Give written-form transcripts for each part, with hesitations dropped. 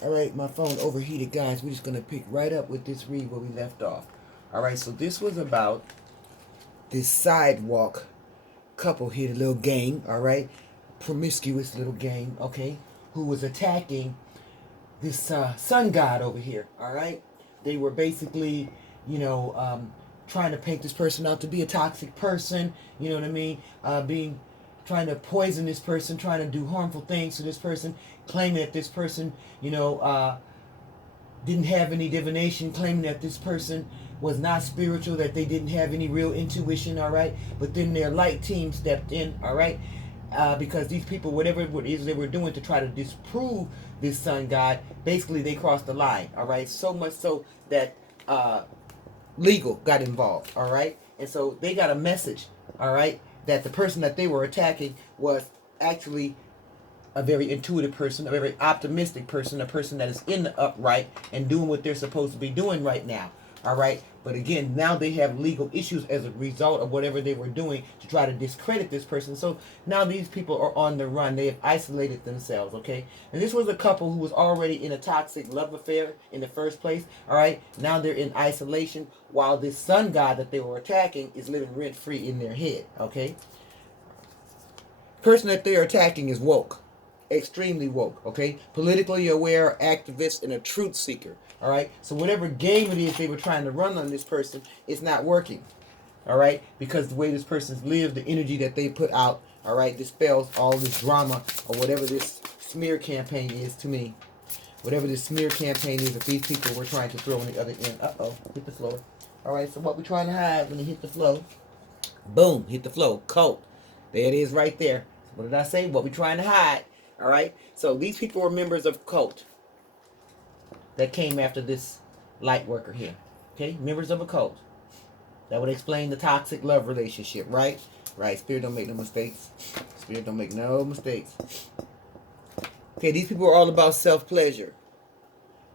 All right, my phone overheated, guys. We're just going to pick right up with this read where we left off. All right, so this was about this sidewalk couple here, a little gang, all right? Promiscuous little gang, okay? Who was attacking this sun god over here, all right? They were basically, trying to paint this person out to be a toxic person, you know what I mean? Trying to poison this person, trying to do harmful things to this person, claiming that this person, didn't have any divination, claiming that this person was not spiritual, that they didn't have any real intuition, all right? But then their light team stepped in, all right? Because these people, whatever it is they were doing to try to disprove this sun god, basically they crossed the line, all right? So much so that legal got involved, all right? And so they got a message, all right, that the person that they were attacking was actually a very intuitive person, a very optimistic person, a person that is in the upright and doing what they're supposed to be doing right now. All right. But again, now they have legal issues as a result of whatever they were doing to try to discredit this person. So now these people are on the run. They have isolated themselves. Okay. And this was a couple who was already in a toxic love affair in the first place. All right. Now they're in isolation while this sun god that they were attacking is living rent free in their head. Okay. Person that they're attacking is woke, extremely woke, okay? Politically aware, activist, and a truth seeker, all right? So whatever game it is they were trying to run on this person, it's not working, all right? Because the way this person's lived, the energy that they put out, all right, dispels all this drama or whatever this smear campaign is to me. Whatever this smear campaign is that these people were trying to throw on the other end. Uh-oh, hit the floor. All right, so what we're trying to hide when you hit the flow, boom, hit the flow, cult. There it is right there. What did I say? What we trying to hide. All right. So these people were members of cult that came after this light worker here. Okay, members of a cult. That would explain the toxic love relationship, right? Right. Spirit don't make no mistakes. Spirit don't make no mistakes. Okay, these people are all about self-pleasure,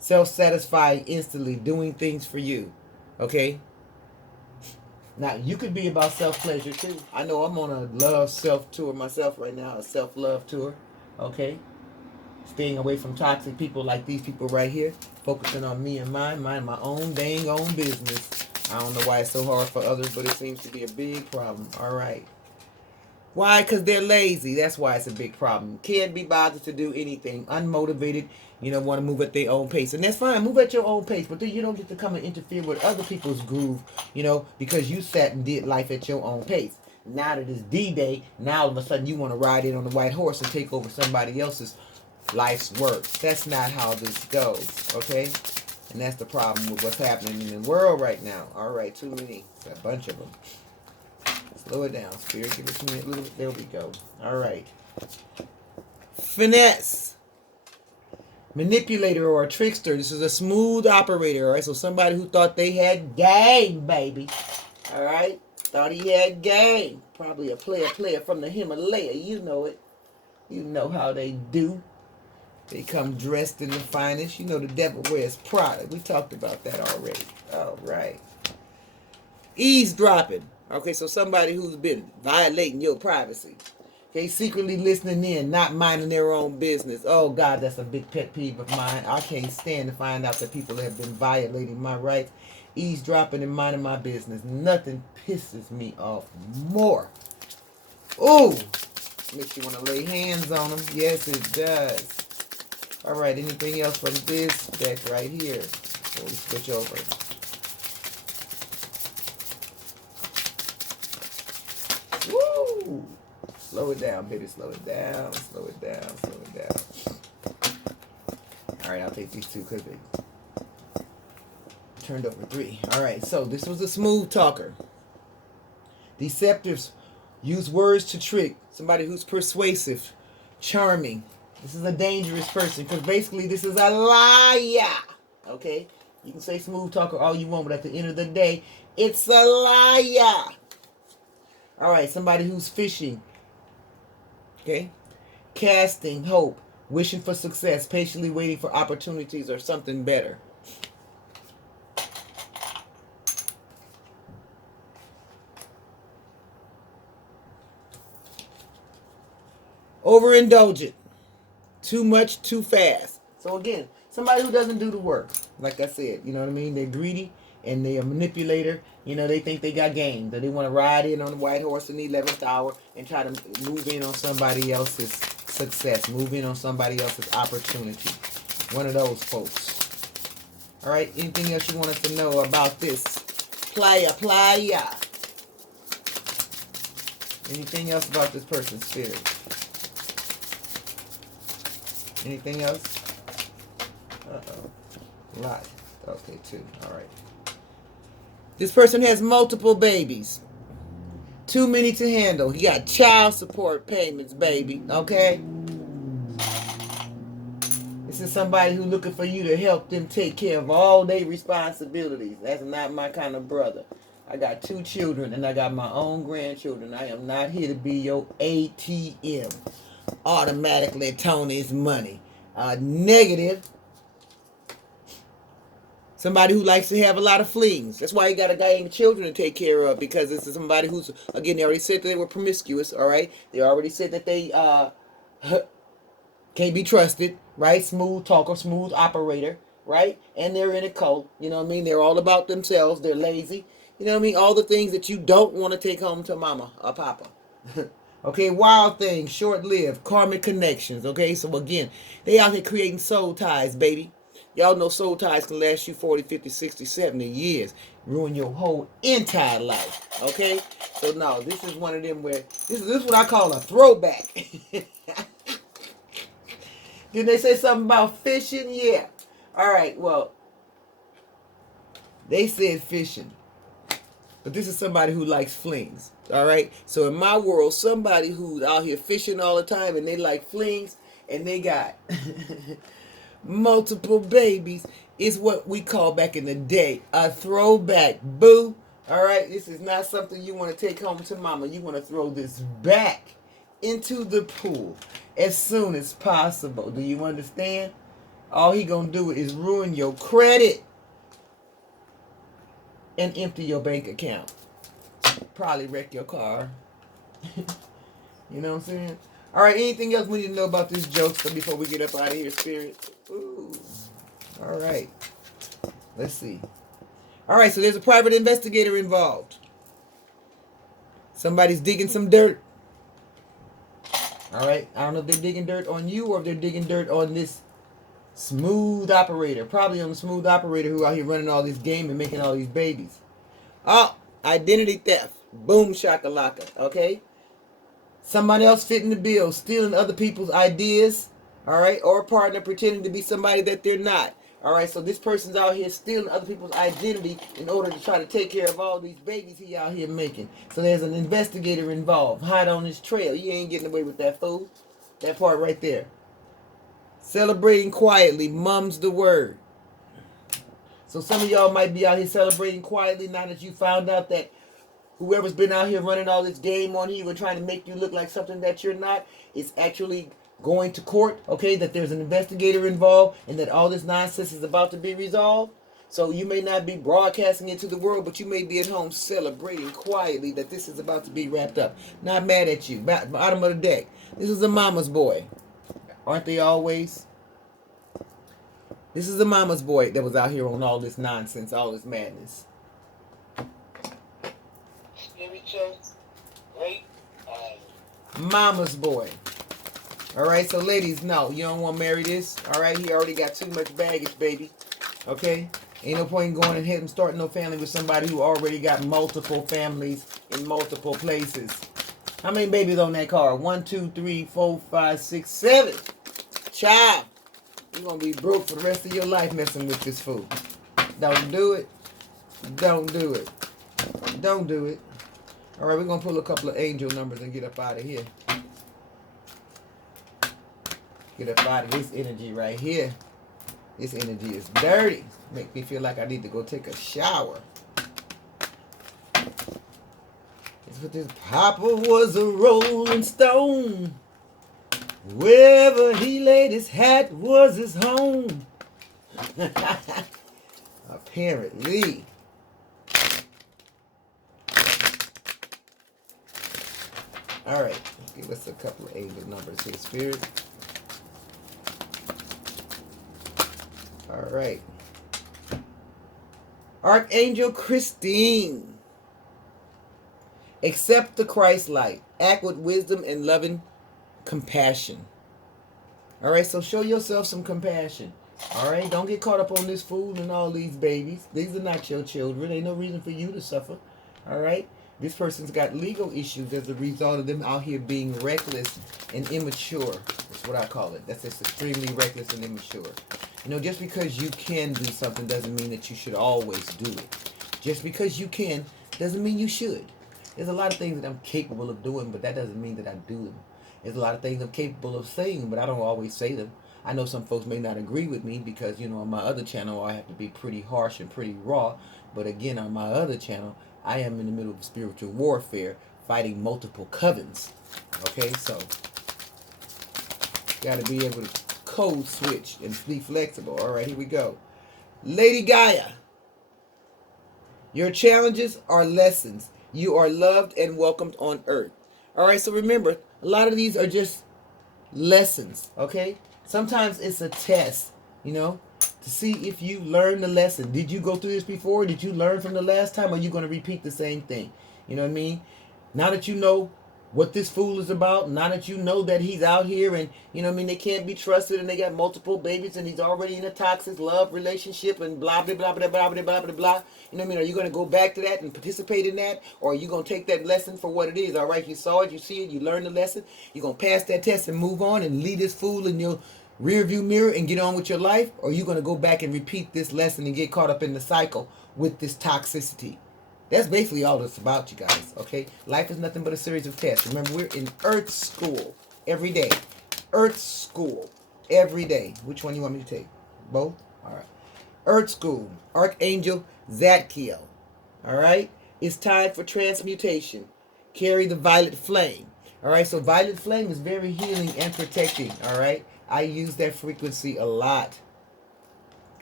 self-satisfying instantly, doing things for you. Okay. Now, you could be about self-pleasure, too. I know I'm on a love self-tour myself right now, a self-love tour, okay? Staying away from toxic people like these people right here, focusing on me and mine, minding my own dang own business. I don't know why it's so hard for others, but it seems to be a big problem. All right. Why? Because they're lazy. That's why it's a big problem. Can't be bothered to do anything. Unmotivated. Want to move at their own pace. And that's fine. Move at your own pace. But then you don't get to come and interfere with other people's groove, because you sat and did life at your own pace. Now that it's D-Day, now all of a sudden you want to ride in on the white horse and take over somebody else's life's work. That's not how this goes, okay? And that's the problem with what's happening in the world right now. All right, too many. It's a bunch of them. Slow it down, Spirit. Give it to me a little bit. There we go. All right. Finesse. Manipulator or a trickster. This is a smooth operator, all right? So somebody who thought they had game, baby. All right? Thought he had game. Probably a player from the Himalaya. You know it. You know how they do. They come dressed in the finest. You know the devil wears Prada. We talked about that already. All right. Eavesdropping. Okay, so somebody who's been violating your privacy. Okay, secretly listening in, not minding their own business. Oh, God, that's a big pet peeve of mine. I can't stand to find out that people have been violating my rights, eavesdropping and minding my business. Nothing pisses me off more. Oh, makes you want to lay hands on them. Yes, it does. All right, anything else from this deck right here? So we switch over. Woo! Slow it down, baby. Slow it down. Slow it down. Slow it down. All right, I'll take these two because they turned over 3. All right, so this was a smooth talker. Deceptives use words to trick. Somebody who's persuasive, charming. This is a dangerous person because basically this is a liar. Okay? You can say smooth talker all you want, but at the end of the day, it's a liar. All right, somebody who's fishing. Okay? Casting hope, wishing for success, patiently waiting for opportunities or something better. Overindulgent. Too much, too fast. So again, somebody who doesn't do the work, like I said, you know what I mean? They're greedy and they're a manipulator. You know, they think they got game. That they want to ride in on the white horse in the 11th hour and try to move in on somebody else's success, move in on somebody else's opportunity. One of those folks. All right, anything else you want us to know about this? Playa. Anything else about this person's spirit? Anything else? Uh-oh. Lot. Okay, 2. All right. This person has multiple babies. Too many to handle. He got child support payments, baby. Okay? This is somebody who's looking for you to help them take care of all their responsibilities. That's not my kind of brother. I got 2 children and I got my own grandchildren. I am not here to be your ATM. Automatically Tony's money. Negative. Somebody who likes to have a lot of flings. That's why you got a guy and children to take care of, because this is somebody who's, again, they already said that they were promiscuous, all right? They already said that they can't be trusted, right? Smooth talker, smooth operator, right? And they're in a cult, you know what I mean? They're all about themselves. They're lazy. You know what I mean? All the things that you don't want to take home to mama or papa. Okay, wild things, short-lived, karmic connections, okay? So again, they out here creating soul ties, baby. Y'all know soul ties can last you 40, 50, 60, 70 years. Ruin your whole entire life, okay? So no, this is one of them where, this is what I call a throwback. Didn't they say something about fishing? Yeah. All right, well, they said fishing. But this is somebody who likes flings, all right? So in my world, somebody who's out here fishing all the time and they like flings and they got multiple babies is what we call back in the day a throwback, boo. All right, this is not something you want to take home to mama. You want to throw this back into the pool as soon as possible. Do you understand? All he gonna do is ruin your credit and empty your bank account. Probably wreck your car. You know what I'm saying? All right, anything else we need to know about this jokester before we get up out of here, spirit? Ooh. All right. Let's see. All right, so there's a private investigator involved. Somebody's digging some dirt. All right, I don't know if they're digging dirt on you or if they're digging dirt on this smooth operator. Probably on the smooth operator who out here running all this game and making all these babies. Oh, identity theft. Boom shakalaka, okay? Somebody else fitting the bill, stealing other people's ideas, all right? Or a partner pretending to be somebody that they're not. All right, so this person's out here stealing other people's identity in order to try to take care of all these babies he out here making. So there's an investigator involved. Hide on his trail. You ain't getting away with that, fool. That part right there. Celebrating quietly, mum's the word. So some of y'all might be out here celebrating quietly now that you found out that whoever's been out here running all this game on you and trying to make you look like something that you're not is actually going to court, okay, that there's an investigator involved and that all this nonsense is about to be resolved. So you may not be broadcasting it to the world, but you may be at home celebrating quietly that this is about to be wrapped up. Not mad at you. Bottom of the deck. This is a mama's boy. Aren't they always? This is a mama's boy that was out here on all this nonsense, all this madness. Spiritual Grapevine. Mama's boy. All right, so ladies, no, you don't want to marry this. All right, he already got too much baggage, baby. Okay? Ain't no point in going ahead and starting no family with somebody who already got multiple families in multiple places. How many babies on that car? 1, 2, 3, 4, 5, 6, 7. Child, you're going to be broke for the rest of your life messing with this fool. Don't do it. Don't do it. Don't do it. All right, we're going to pull a couple of angel numbers and get up out of here. Get up out of this energy right here. This energy is dirty. Make me feel like I need to go take a shower. It's what this Papa was a rolling stone. Wherever he laid his hat was his home. Apparently. All right. Give us a couple of angel numbers here, Spirit. All right. Archangel Christine. Accept the Christ light. Act with wisdom and loving compassion. All right, so show yourself some compassion. All right, don't get caught up on this food and all these babies. These are not your children. Ain't no reason for you to suffer. All right, this person's got legal issues as a result of them out here being reckless and immature. That's what I call it. That's just extremely reckless and immature. You know, just because you can do something doesn't mean that you should always do it. Just because you can doesn't mean you should. There's a lot of things that I'm capable of doing, but that doesn't mean that I do them. There's a lot of things I'm capable of saying, but I don't always say them. I know some folks may not agree with me because, you know, on my other channel, I have to be pretty harsh and pretty raw. But again, on my other channel, I am in the middle of spiritual warfare, fighting multiple covens. Okay, so got to be able to code switch and be flexible. All right, here we go. Lady Gaia, your challenges are lessons. You are loved and welcomed on earth. All right, so remember, a lot of these are just lessons, okay? Sometimes it's a test, you know, to see if you learn the lesson. Did you go through this before? Did you learn from the last time? Or are you going to repeat the same thing? You know what I mean? Now that you know what this fool is about, now that you know that he's out here and, you know what I mean, they can't be trusted and they got multiple babies and he's already in a toxic love relationship and blah, blah, blah, blah, blah, blah, blah, blah, blah. You know what I mean? Are you going to go back to that and participate in that? Or are you going to take that lesson for what it is? All right, you saw it, you see it, you learned the lesson. You're going to pass that test and move on and leave this fool in your rear view mirror and get on with your life? Or are you going to go back and repeat this lesson and get caught up in the cycle with this toxicity? That's basically all it's about, you guys, okay? Life is nothing but a series of tests. Remember, we're in Earth School every day. Earth School every day. Which one you want me to take? Both? All right. Earth School. Archangel Zadkiel. All right? It's time for transmutation. Carry the violet flame. All right? So violet flame is very healing and protecting. All right? I use that frequency a lot.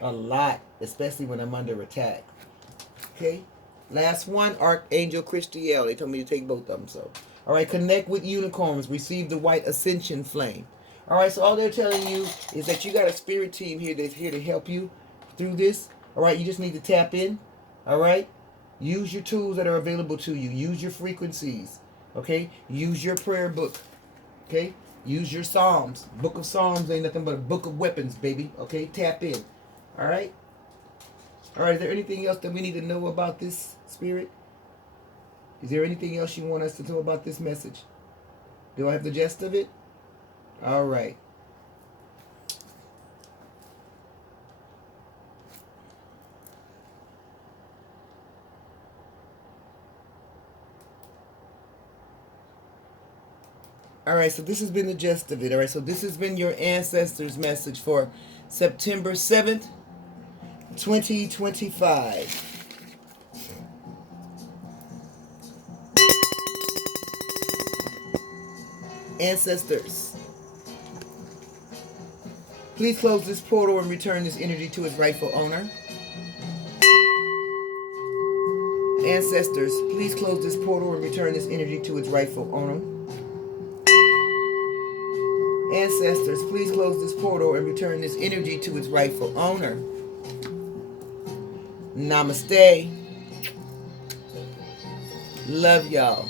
A lot. Especially when I'm under attack. Okay? Last one, Archangel Christiel. They told me to take both of them. So, all right, connect with unicorns. Receive the white ascension flame. All right, so all they're telling you is that you got a spirit team here that's here to help you through this. All right, you just need to tap in. All right, use your tools that are available to you. Use your frequencies. Okay, use your prayer book. Okay, use your Psalms. Book of Psalms ain't nothing but a book of weapons, baby. Okay, tap in. All right. All right, is there anything else that we need to know about this spirit? Is there anything else you want us to know about this message? Do I have the gist of it? All right. All right, so this has been the gist of it. All right, so this has been your ancestors' message for September 7th, 2025. Ancestors, please close this portal and return this energy to its rightful owner. Ancestors, please close this portal and return this energy to its rightful owner. Ancestors, please close this portal and return this energy to its rightful owner. Namaste. Love y'all.